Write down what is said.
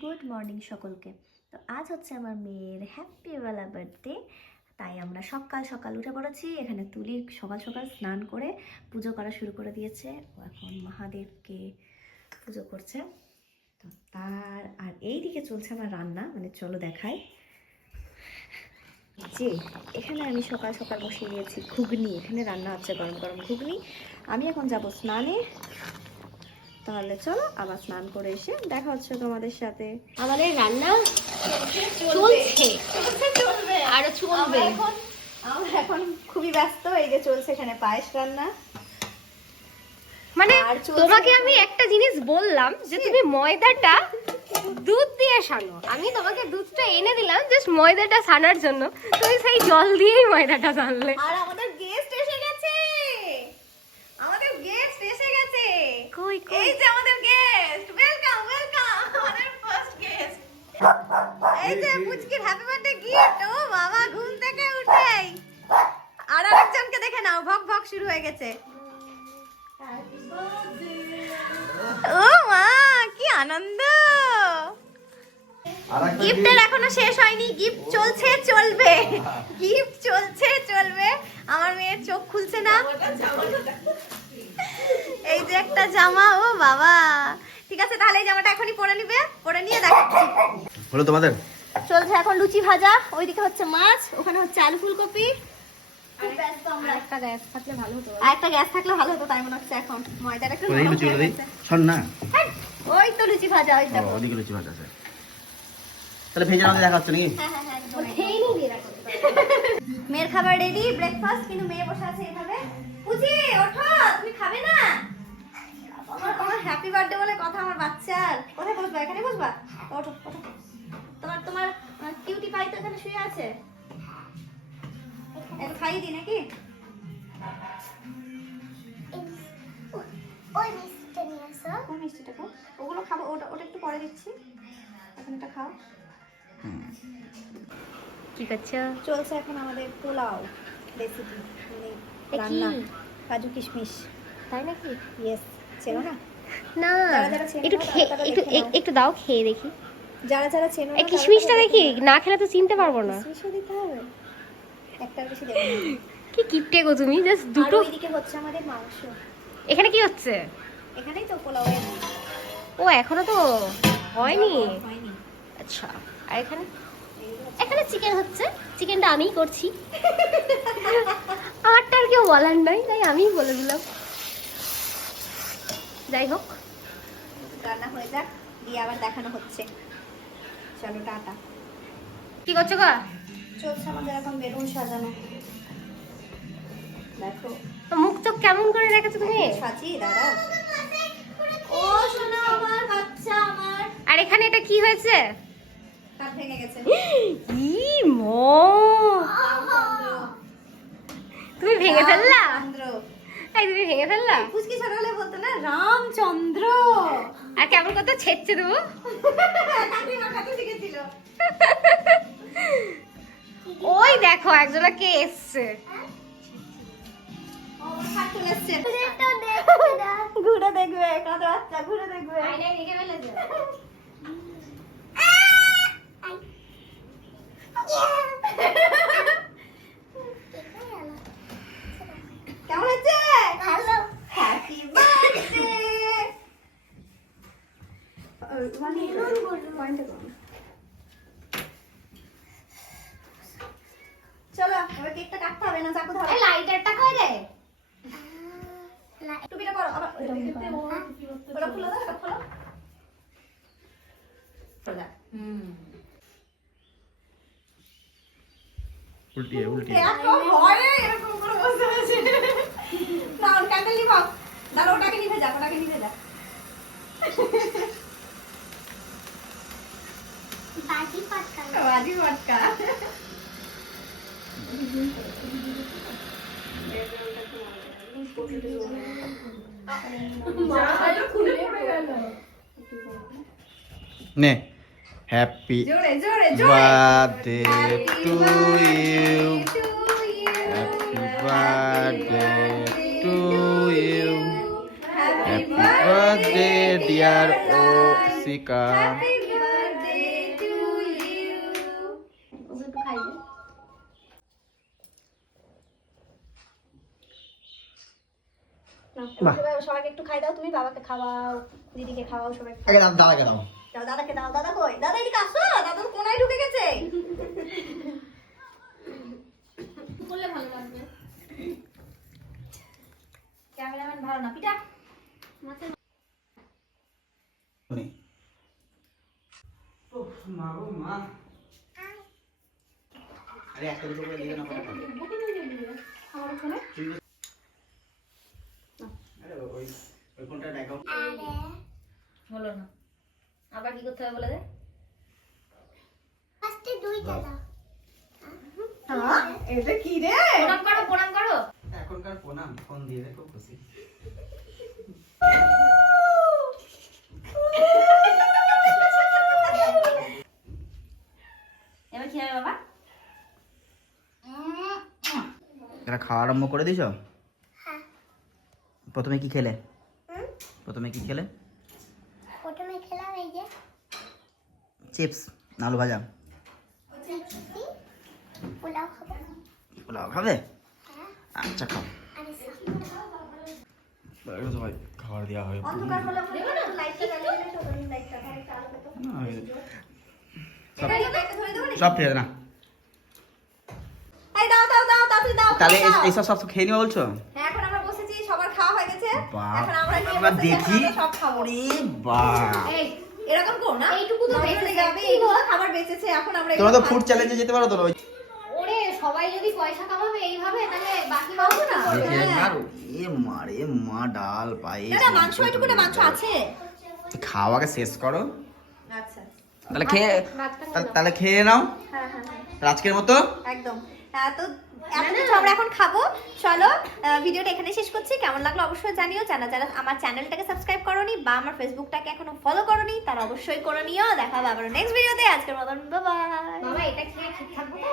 Good morning সকলকে। তো আজ হচ্ছে আমার মেয়ের হ্যাপিওয়ালা বার্থডে, তাই আমরা সকাল সকাল উঠে পড়েছি। এখানে তুলি সকাল সকাল স্নান করে পুজো করা শুরু করে দিয়েছে। ও এখন মহাদেবকে পুজো করছে। তো আর এইদিকে চলছে আমার রান্না, মানে চলো দেখাই। যে এখানে আমি সকাল সকাল বসিয়ে দিয়েছি ঘুগনি, এখানে রান্না হচ্ছে গরম গরম ঘুগনি। আমি এখন যাব স্নানে, তাহলে চলো আবার স্নান করে এসে দেখা হচ্ছে তোমাদের সাথে। আমাদের রান্না চলছে, আরো চলবে। আমরা এখন খুবই ব্যস্ত। এই যে চলছে এখানে পায়েস রান্না। মানে তোমাকে আমি একটা জিনিস বললাম যে তুমি ময়দাটা দুধ দিয়ে সানো, আমি তোমাকে দুধটা এনে দিলাম জাস্ট ময়দাটা সানার জন্য, তুমি সেই জল দিয়েই ময়দাটা সানলে। আর আমাদের গেস্ট এসে গেছে, আমাদের গেস্ট এসে গেছে। কই কই এই যে আমাদের গেস্ট, ওয়েলকাম ওয়েলকাম, আমাদের ফার্স্ট গেস্ট। এই যে পুচকির হ্যাপি বার্থডে গিফট। ও বাবা, ঘুম থেকে উঠেই আর আরেকজনকে দেখে নাও, ভক ভক শুরু হয়ে গেছে। ও মা, কি আনন্দ! গিফটের এখনো শেষ হয়নি, গিফট চলছে চলবে, গিফট চলছে চলবে। আমার মেয়ের চোখ খুলছে না। এই যে একটা জামা, ও বাবা। ঠিক আছে, তাহলে এই জামাটা এখনই পরে নিবে, পরে নিয়ে দেখাচ্ছি। হলো তোমাদের চলছে এখন লুচি ভাজা, ওইদিকে হচ্ছে মাছ, ওখানে হচ্ছে আলু ফুলকপি। একটা গ্যাস থাকলে ভালো হতো। আর একটা গ্যাস থাকলে ভালো হতো, তাই মনে হচ্ছে। এখন ময়দাটা একটু নরম লুচি হয়ে করে দিই, গেছে। শোন না। ওই তো লুচি ভাজা, ওই দেখো। ওদিকে লুচি ভাজা আছে, তাহলে ভেজে নাও, দেখা হচ্ছে নাকি? হ্যাঁ, খেয়ে নিবি এরকম। মেয়ের খাবার রেডি, ব্রেকফাস্ট। কিন্তু মেয়ে বসে আছে এইভাবে। পুচি ওঠো, তুমি খাবে না? আমার হ্যাপি বার্থডে বলে কথা, আমার বাচ্চার। কোথায় বসবা? এখানে বসবা? ওঠো ওঠো। তোমার কিউটি পাই তো এখানে শুয়ে আছে, একটু খাইয়ে দিই নাকি? কোন মিষ্টিটা খাও? ওগুলো খাবো, ওটা একটু পরে দিচ্ছি, এখন এটা খাও। কি করছো? চলছে এখন আমাদের পোলাও রেসিপি, মানে এ কি? রান্না। কাজু কিশমিশ। তাই নাকি? ইয়েস, চেনো না? না, যারা যারা চেনো একটু না, খেয়ে তারা একটু দেখে নাও। একটু দাও, খেয়ে দেখি। যারা যারা চেনো না, এই তারা কিশমিশটা তারা দেখি, দেখে নাও। না খেলে তো চিনতে পারবো না। কিশমিশও দিতে হবে, একটার বেশি দেবো না। কি কিপটে গো তুমি, জাস্ট আর দুটো। ওইদিকে হচ্ছে আমাদের মাংস। এখানে কি হচ্ছে? এখানেই তো পোলাও ও এখনো তো হয়নি। হয়নি। আচ্ছা, আর এখানে এখানে চিকেন হচ্ছে, চিকেনটা আমিই করছি। আমারটা আর কেউ বলার নাই, তাই আমিই বলে দিলাম। যাই হোক, রান্না হয়ে যাক, দিয়ে আবার দেখানো হচ্ছে। চলো টাটা। কি করছো গো? চলছে আমাদের এখন বেলুন সাজানো। দেখো মুখ চোখ কেমন করে রেখেছো তুমি? সাজিয়ে দাঁড়া। ও শোনা, আমার বাচ্চা আমার। আর এখানে এটা কি হয়েছে? কাট ভেঙে গেছে। ই মো, তুমি ভেঙে ফেললা? চন্দ্র। এই তুমি ভেঙে ফেললা? পুচকি ছোটবেলা বলতো না, রামচন্দ্র। আর কেমন কথা ছেড়ছে দেবো? কাকিমা কাকু শিখেছিল। ওই দেখো একজনা কে এসছে। ও হাত চলে এসছে। ঘুরে দেখবে, কত বাচ্চা ঘুরে দেখবে। কেমন হচ্ছে? ভালো। Happy birthday. চলো এবার কেকটা কাটতে হবে না, চাকু ধরো। এই লাইটারটা কই রে? টুপিটা পরো, আবার ওটা খুলো দাও, ওটা খুলো। সোজা। উল্টিয়ে উল্টিয়ে এত ভয়ে এরকম করে বসে আছে। নাও ক্যান্ডেল নিভাও। দাঁড়াও, ওটাকে নিভে যাক, ওটাকে নিভে যাক। বাজি পটকা। নে। হ্যাপি জোরে জোরে জোরে। Birthday to you, happy birthday to you, happy birthday dear Osika, Happy birthday বাহ। সবাইকে একটু খাই দাও, তুমি বাবাকে খাওয়াও, দিদিকে খাওয়াও, সবাই আগে দাদাকে দাও। দাও, দাদাকে দাও। দাদা কই? দাদা এদিকে আসো, দাদা তো কোনায় ঢুকে গেছে। বললে ভালো লাগবে। ক্যামেরাম্যান ভালো না, পিটা। শুনি। ও মা গো মা। আরে একটা দুটো করে দিয়ে না পরে। আরে ওই কোনটা দেখাও। হলো না, আবার কি করতে হবে বলে দে। এটা কি রে? প্রণাম করো, প্রণাম করো। এখনকার প্রণাম ফোন দিয়ে দেখো খুশি। এবার কি হবে বাবা? এরা খাওয়া আরম্ভ করে দিয়েছ? প্রথমে কি খেলে? প্রথমে কি খেলে? প্রথমে খেলাম এই যে চিপস না আলু ভাজা? পোলাও খাবো। পোলাও খাবে? হ্যাঁ, আচ্ছা খাও। আর সবাই খাবার দেওয়া হয়। অন্ধকার হলে লাইটটা জ্বালিয়ে দিলে সব লাইটটা আরেকটা আলো পেতো। লাইটটা ধরে দেবো নাকি? সব ঠিক আছে না? এই দাও দাও দাও, তাড়াতাড়ি দাও। তাহলে দাও। এইসব সব খেয়ে নিবা বলছো? হ্যাঁ, এখন আমরা বসেছি, সবার খাওয়া হয়ে গেছে। বাহ, এখন আমরা নিয়ে আমরা বসেছি, এখন দেখি। আমরা সব খাবো। ওরে বাহ, এই এরকম কর না, এইটুকু তো নষ্ট বেঁচেছে। হয়ে যাবে, এইটুকু খাবার বেঁচেছে, এখন আমরা তোমরা তো এগুলো ফুড খাচ্ছি। চ্যালেঞ্জে যেতে পারো তো। ওই ওরে সবাই যদি পয়সা কামাবে এইভাবে তাহলে বাকি খাবো না। দেখে হ্যাঁ। একবার এ মারে মা ডাল পায়ে না, না, মাংস ওইটুকুটা মাংস আছে। খাওয়াকে শেষ করো। আচ্ছা, তাহলে খেয়ে ভাতটা তাহলে খেয়ে নাও হ্যাঁ হ্যাঁ হ্যাঁ, আজকের মতো। একদম। তো এত কিছু আমরা এখন খাবো। চলো, ভিডিওটা এখানে শেষ করছি। কেমন লাগলো অবশ্যই জানিও। যারা আমার চ্যানেলটাকে সাবস্ক্রাইব করোনি বা আমার ফেসবুকটাকে এখনো ফলো করোনি, তারা অবশ্যই করে নিও। দেখা হবে আবার নেক্সট ভিডিওতে। আজকের মতন বাই বাই। বাবা এটা খেয়ে ঠিক থাকবো তো?